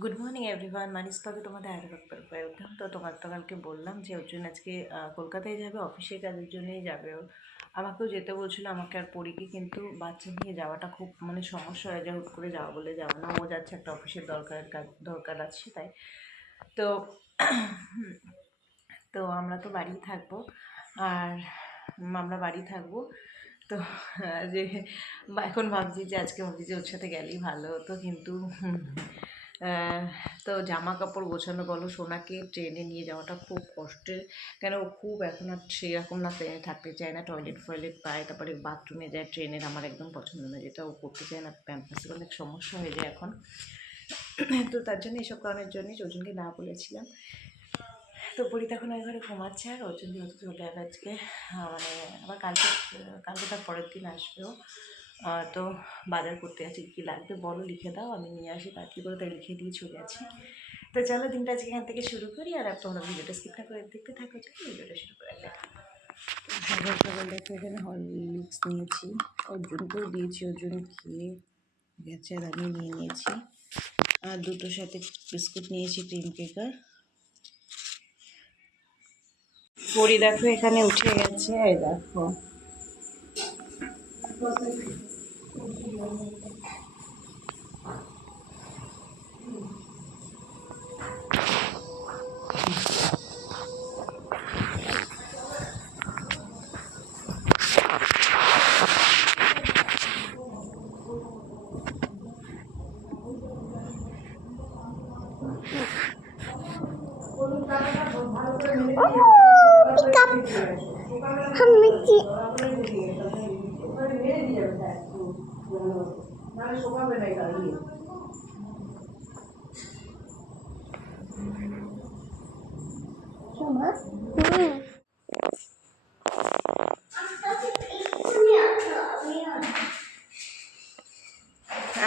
Good morning everyone, মানিস পাকে তোমাদের আরও একবার ওয়েলকাম। তো তোমার তো কালকে বললাম যে অর্জুন আজকে কলকাতায় যাবে, অফিসের কাজের জন্যই যাবে ও। আমাকেও যেতে বলছিল, আমাকে আর পরীকে, কিন্তু বাচ্চা নিয়ে যাওয়াটা খুব সমস্যা হয়ে যায়। হুট করে যাওয়া বলে যাবো না, ও যাচ্ছে একটা অফিসের দরকার আছে তাই। তো তো আমরা তো বাড়ি থাকবো, আর আমরা বাড়ি থাকবো। তো যে এখন ভাবছি যে ওর সাথে গেলেই ভালো হতো, কিন্তু তো জামা কাপড় গোছানো বলো, সোনাকে ট্রেনে নিয়ে যাওয়াটা খুব কষ্টের। কেন ও খুব এখন আর সেরকম না, ট্রেনে থাকতে চায় না, টয়লেট পায়, তারপরে বাথরুমে যায় ট্রেনের। আমার একদম পছন্দ না, যেটা ও করতে চায় না। প্যাম্পাসের অনেক সমস্যা হয়ে যায় এখন। তো তার জন্য এইসব কারণের জন্যই অর্জুনকে না বলেছিলাম। তো পরীতা এখন ওই ঘরে ঘুমাচ্ছে, আর অর্জুন যেহেতু চলে যাবে আজকে, আবার কালকে তার পরের দিন আসবেও। তো বাজার করতে আছি, কী লাগবে বলো, লিখে দাও, আমি নিয়ে আসি। তার কী করে তাই লিখে দিয়ে চলে আছি। তো চলো দিনটা আজকে এখান থেকে শুরু করি, আর তোমরা ভিডিওটা স্কিপ না করে দেখতে থাকো। চলো ভিডিওটা শুরু করে দেখা। সকাল সকাল দেখো, এখানে হরলিক্স নিয়েছি, অর্জুনকেও দিয়েছি, অর্জুন খেয়ে গেছে, আর আমি নিয়ে নিয়েছি। আর দুটোর সাথে বিস্কুট নিয়েছি, ক্রিম কেকার। পরি দেখো এখানে উঠে গেছে, এই দেখো।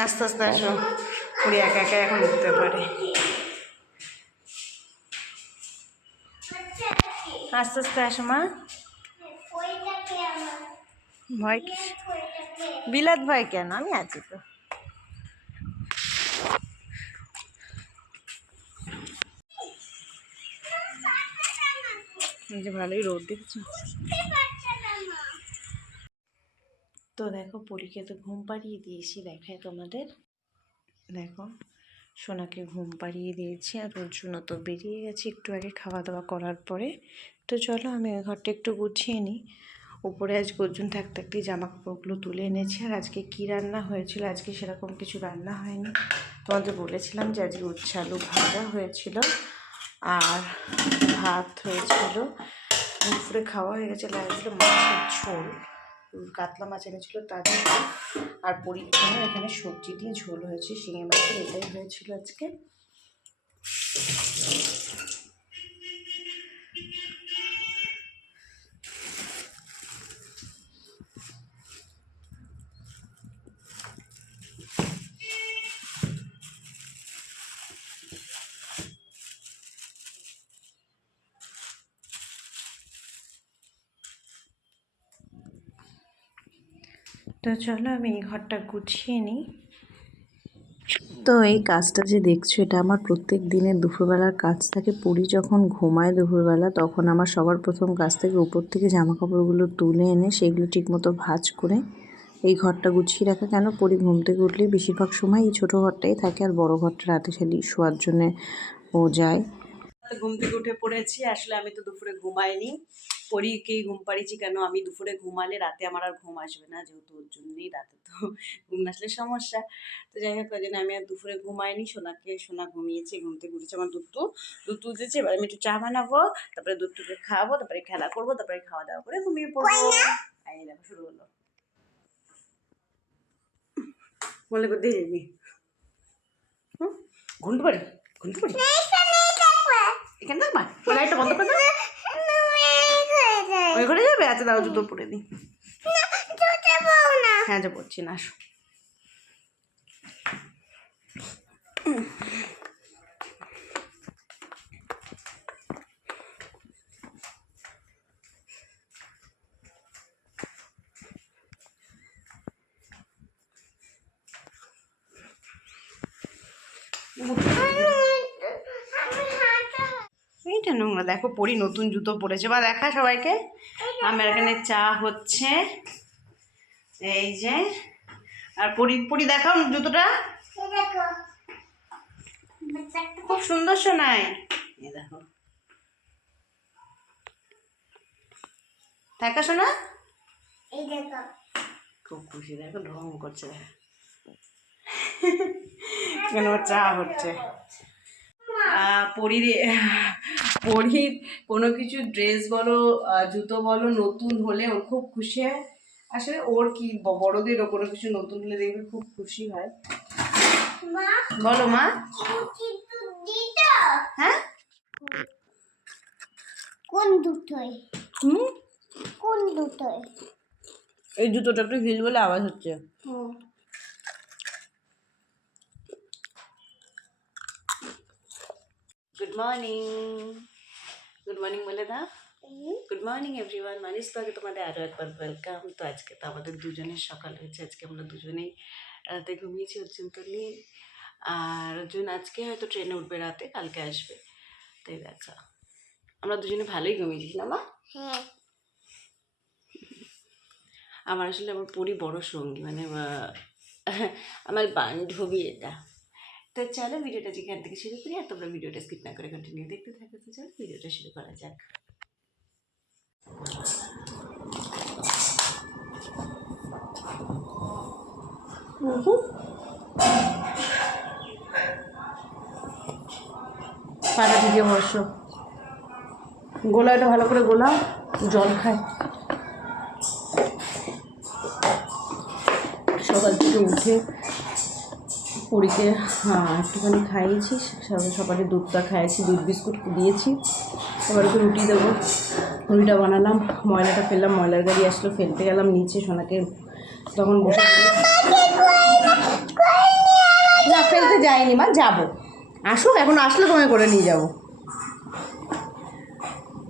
আস্তে আস্তে আসো, পুরি একা একা এখন উঠতে পারে। আস্তে আস্তে আসো মা। ভয় কি? বিলাত ভয় কেন, আমি আছি তো। যে ভালোই রোদ দেখছো। তো দেখো পরীকে তো ঘুম পাড়িয়ে দিয়েছি, দেখায় তোমাদের। দেখো সোনাকে ঘুম পাড়িয়ে দিয়েছি, আর অর্জুন তো বেরিয়ে গেছে একটু আগে খাওয়া দাওয়া করার পরে। তো চলো আমি ওই ঘরটা একটু গুছিয়ে নিই। উপরে আজকে অর্জুন থাকতে থাকতেই জামা কাপড়গুলো তুলে এনেছি। আর আজকে কী রান্না হয়েছিল, আজকে সেরকম কিছু রান্না হয়নি। তোমাদের বলেছিলাম যে আজকে উচ্ছে আলু ভাজা হয়েছিল, আর ভাত হয়েছিল। দুপুরে খাওয়া হয়ে গেছে, লাগছিল মাছের ঝোল, কাতলা মাছ এনেছিল তাজা। আর পরীক্ষা এখানে সবজি দিয়ে ঝোল হয়েছে, শিঙি মাছের, এটাই হয়েছিল আজকে। তো চলো আমি এই ঘরটা গুছিয়ে নিই। তো এই কাজটা যে দেখছো, এটা আমার প্রত্যেক দিনের দুপুরবেলার কাজ থাকে। পরি যখন ঘুমায় দুপুরবেলা, তখন আমার সবার প্রথম কাজ থেকে উপর থেকে জামা কাপড়গুলো তুলে এনে সেগুলো ঠিকমতো ভাঁজ করে এই ঘরটা গুছিয়ে রাখা। কেন, পরি ঘুম থেকে উঠলেই বেশিরভাগ সময় এই ছোটো ঘরটাই থাকে, আর বড় ঘরটা রাতে শালি শোয়ার জন্যে ও যায়। ঘুম থেকে উঠে পড়েছি, আসলে আমি তো দুপুরে ঘুমাইনি, পরীকেই ঘুম পাড়িয়েছি। কেন, আমি দুপুরে ঘুমালে রাতে আমার আর ঘুম আসবে না, যেহেতু ওর জন্যই রাতে তো ঘুম না আসলে সমস্যা। তো যাই হোক, ওই জন্য আমি আর দুপুরে ঘুমাইনি। সোনা ঘুমিয়েছে, ঘুম থেকে উঠেছে। আমার দুধ উঠেছে, এবার আমি একটু চা বানাবো, তারপরে দুধটুকে খাওয়াবো, তারপরে খেলা করবো, তারপরে খাওয়া দাওয়া করে ঘুমিয়ে পড়বো। এই দেখো শুরু হলো, বলে করতে যাবি ঘুমতে পারি, এখানে থাকবা, লাইটটা বন্ধ করে দেবে, ওই ঘরে যাবে। আচ্ছা দাও, জুতো পরে দিই। হ্যাঁ যা পড়ছি না, আসো। এইটা নোংরা। দেখো পরি নতুন জুতো পরেছে, বা দেখা সবাইকে। আমার এখানে চা হচ্ছে, এই যে। আর পরি পরি দেখাও জুতোটা, খুব সুন্দর শোনায়। এই দেখো, দেখা শোনা, খুব খুশি। দেখো ঢং করছে, কেন চা হচ্ছে। পরির পরির কোনো কিছু ড্রেস বলো জুতো বলো নতুন হলে ওর খুব খুশি হয়। আসলে ওর কি বড়দেরও কোনো কিছু নতুন হলে দেখবে খুব খুশি হয়। বলো মা। হ্যাঁ, কোন দুটোই? কোন দুটোই? এই জুতোটা একটু হিল বলে আওয়াজ হচ্ছে। গুড মর্নিং, গুড মর্নিং বলে দাও। গুড মর্নিং এভরিওয়ান, মানিস ব্লগে তোমাদের আরও একবার ওয়েলকাম। তো আজকে তো আমাদের দুজনের সকাল হয়েছে, আজকে আমরা দুজনেই রাতে ঘুমিয়েছি। অর্জুন তো নেই, আর অর্জুন আজকে হয়তো ট্রেনে উঠবে রাতে, কালকে আসবে। তাই দেখা আমরা দুজনে ভালোই ঘুমিয়েছিস না মা? হ্যাঁ। আমার আসলে আমার পরি বড় সঙ্গী, মানে আমার বান্ধবী এটা। তো চলো ভিডিওটা যেখান থেকে শুরু করি, আর তোমরা ভিডিওটা স্কিপ না করে কন্টিনিউ দেখতে থাকো। তো চলো ভিডিওটা শুরু করা যাক। পাটা দিকে বসো, গোলাটা ভালো করে গোলা, জল খায়। সকাল থেকে উঠে পরীকে একটুখানি খাইয়েছি, সকালে দুধটা খাইয়েছি, দুধ বিস্কুট দিয়েছি। এবার ওকে রুটি দেবো, রুটিটা বানালাম, ময়লাটা ফেললাম, ময়লার গাড়ি আসলো, ফেলতে গেলাম নিচে, সোনাকে তখন বসে না ফেলতে যাইনি মা, যাবো, আসুক, এখন আসলে তোমায় করে নিয়ে যাবো।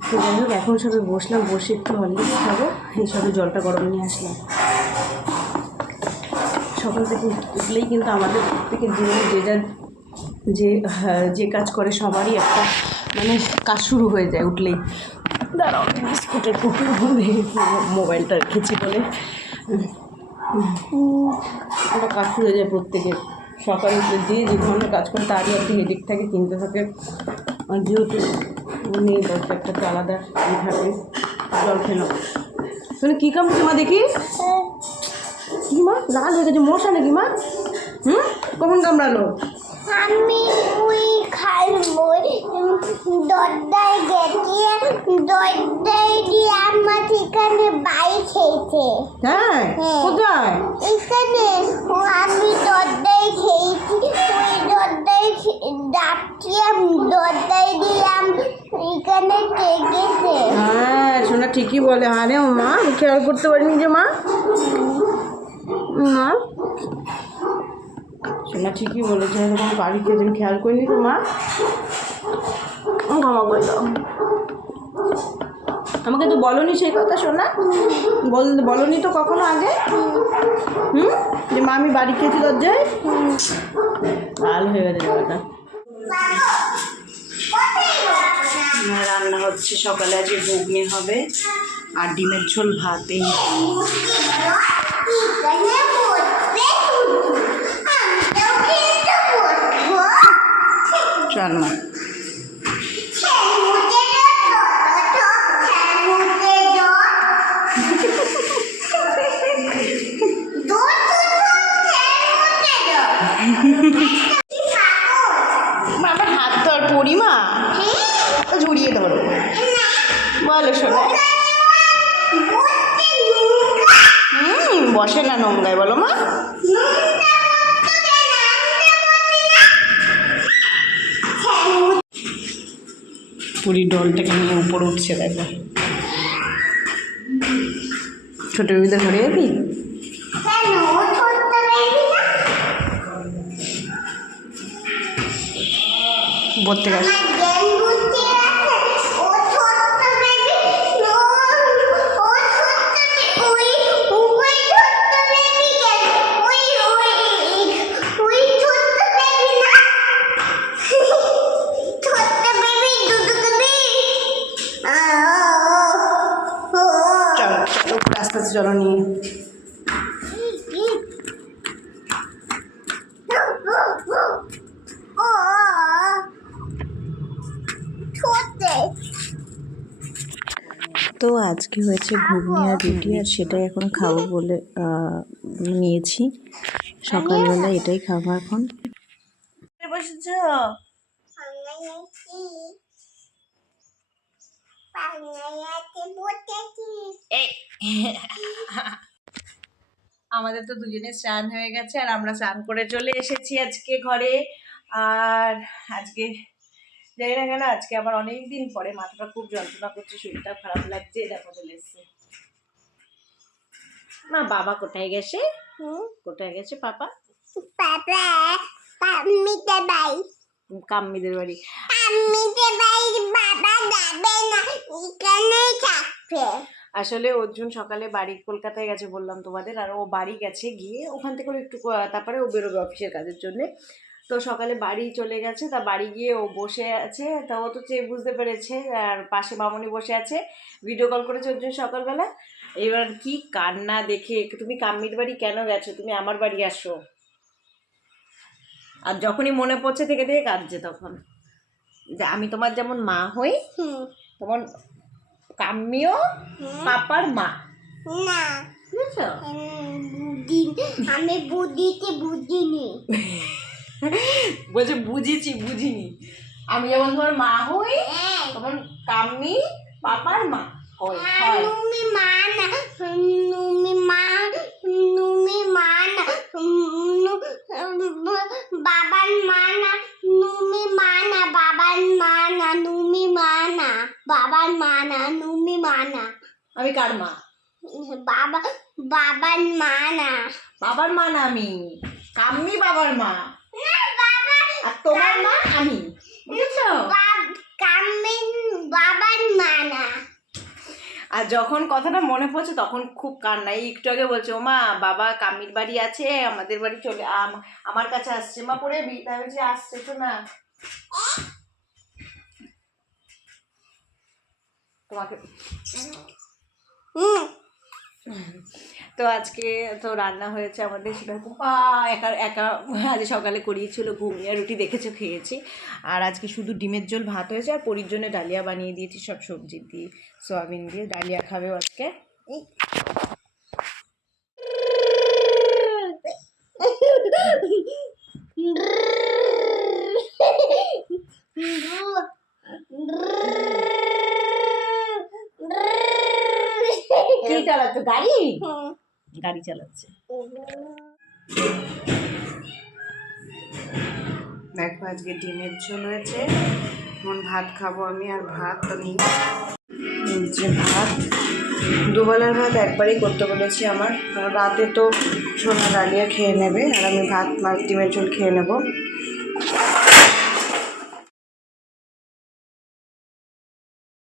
তো যাই হোক, এখন সবে বসলাম, বসে একটু হরলিক্স খাবো, এই সবে জলটা গরম নিয়ে আসলাম। সকাল থেকে উঠলেই কিন্তু আমাদের থেকে জীবনে যে কাজ করে সবারই একটা মানে কাজ শুরু হয়ে যায় উঠলেই। দাঁড়াও, বিস্কুটের কুকুর মোবাইলটা রেখেছি বলে একটা কাজ শুরু হয়ে যায় প্রত্যেকের। সকাল উঠলে যে ধরনের কাজ করে তারই একটা হেডেক থাকে, কিনতে থাকে। যেহেতু নেই দরকার, একটা আলাদা ই থাকে। জল খেলো, তুমি কী কামড় মা দেখি? কি মা লাল হয়ে গেছে, মশা নাকি মা? কখন কামড়ালো? আমি ওই খাইবই দরদায় গেছে, দরদায় দিয়ে আমার এখানে বাই খেয়েছে। হ্যাঁ, কোথায়? এখানে আমি দরদায় খেয়েছি, ওই দরদায় ডাকছিলাম, দরদায় দিলাম, এখানে টেকেছে। হ্যাঁ শোনা ঠিকই বলে। আরে ও মা, আমি খেয়াল করতে পারিনি যে মা। মা শোনা ঠিকই বলেছে, এরকম বাড়ি খেয়ে খেয়াল করিনি তো মা। ক্ষমা করে দাও, আমাকে তো বলনি সেই কথা শোনা, বলনি তো কখনো আগে। যে মা আমি বাড়ি খেয়েছি লজ্জায়। লাল হয়ে গেছে জায়গাটা। রান্না হচ্ছে, সকালে আজকে ঘুগনি হবে আর ডিমের ঝোল, ভাত। এই রান্না আমার হাত ধর পরিমা, ঝুড়িয়ে ধরো, বলো শোনা। বসে না নোংরায়, বলো মা। পুরি ডলটাকে নিয়ে উপরে উঠছে, দেখো। ছোট বেবিদের ঘরে যাবি? উপর থেকে আসে। চলো নিয়ে। তো আজকে হয়েছে ঘুগনি আর রুটি, আর সেটাই এখন খাবো বলে নিয়েছি। সকালবেলা এটাই খাবো এখন। বসেছ? আমাদের তো দুজনে স্নান হয়ে গেছে, আর আমরা স্নান করে চলে এসেছি আজকে ঘরে। আর আজকে জানি না কেন আজকে আবার অনেক দিন পরে মাথাটা খুব যন্ত্রণা করছে, শরীরটা খারাপ লাগছে। দেখো চলে এসছে। মা বাবা কোথায় গেছে? কোথায় গেছে পাপা? কাম্মিদের বাড়ি। আসলে অর্জুন সকালে বাড়ি কলকাতায় গেছে বললাম তোমাদের, আর ও বাড়ি গেছে, গিয়ে ওখান থেকে একটু তারপরে ও বেরোবে অফিসের কাজের জন্য। তো সকালে বাড়ি চলে গেছে, তা বাড়ি গিয়ে ও বসে আছে, তা ও তো বুঝতে পেরেছে, আর পাশে মামনি বসে আছে, ভিডিও কল করেছে অর্জুন সকালবেলা। এবার কি কান্না দেখে, তুমি কাম্মির বাড়ি কেন গেছো, তুমি আমার বাড়ি আসো। আর যখনই মনে পড়ছে থেকে থেকে কাঁদছে, তখন যে আমি তোমার যেমন মা হই তোমার কাম্মিও পাপার মা। না বুঝছো? আমি বুঝিতে বুঝিনি। বলছে বুঝেছি বুঝিনি, আমি যেমন তোমার মা হই তখন কাম্মি পাপার মা হয়। নুমি মা না, নুমি মা, নুমি মা না, বাবার মা না, নুমি মা না, বাবার মা না, নুমি মা না, বাবার মা না, নুমি মা না। আমি কার মা? বাবার মা না। বাবার মা না আমি, কাম্মি বাবার মা, বাবা আর তোমার মা আমি। বুঝেছো? কাম্মি বাবার মা না। আর যখন কথাটা মনে পড়ছে তখন খুব কান্না। এই একটু আগে বলছে ও মা বাবা কাম্মির বাড়ি আছে, আমাদের বাড়ি চলে আমার কাছে আসছে। মা পড়ে যে আসছে তো না তোমাকে। তো আজকে তো রান্না হয়েছে আমাদের সেরকম একা একা আজ সকালে করিয়েছিল ঘুগনি আর রুটি, দেখেছো খেয়েছি। আর আজকে শুধু ডিমের ঝোল ভাত হয়েছে, আর পরির জন্য ডালিয়া বানিয়ে দিয়েছি সব সবজি দিয়ে, সয়াবিন দিয়ে ডালিয়া খাবে আজকে। কি চালাচ্ছ? গাড়ি? গাড়ি চালাচ্ছে। দেখো আজকে ডিমের ঝোল হয়েছে, এখন ভাত খাবো আমি। আর ভাত তো নেই, যে ভাত দুবেলার ভাত একবারই করতে বলেছি আমার, রাতে তো সোনা ডালিয়া খেয়ে নেবে, আর আমি ভাত মাছ ডিমের ঝোল খেয়ে নেব।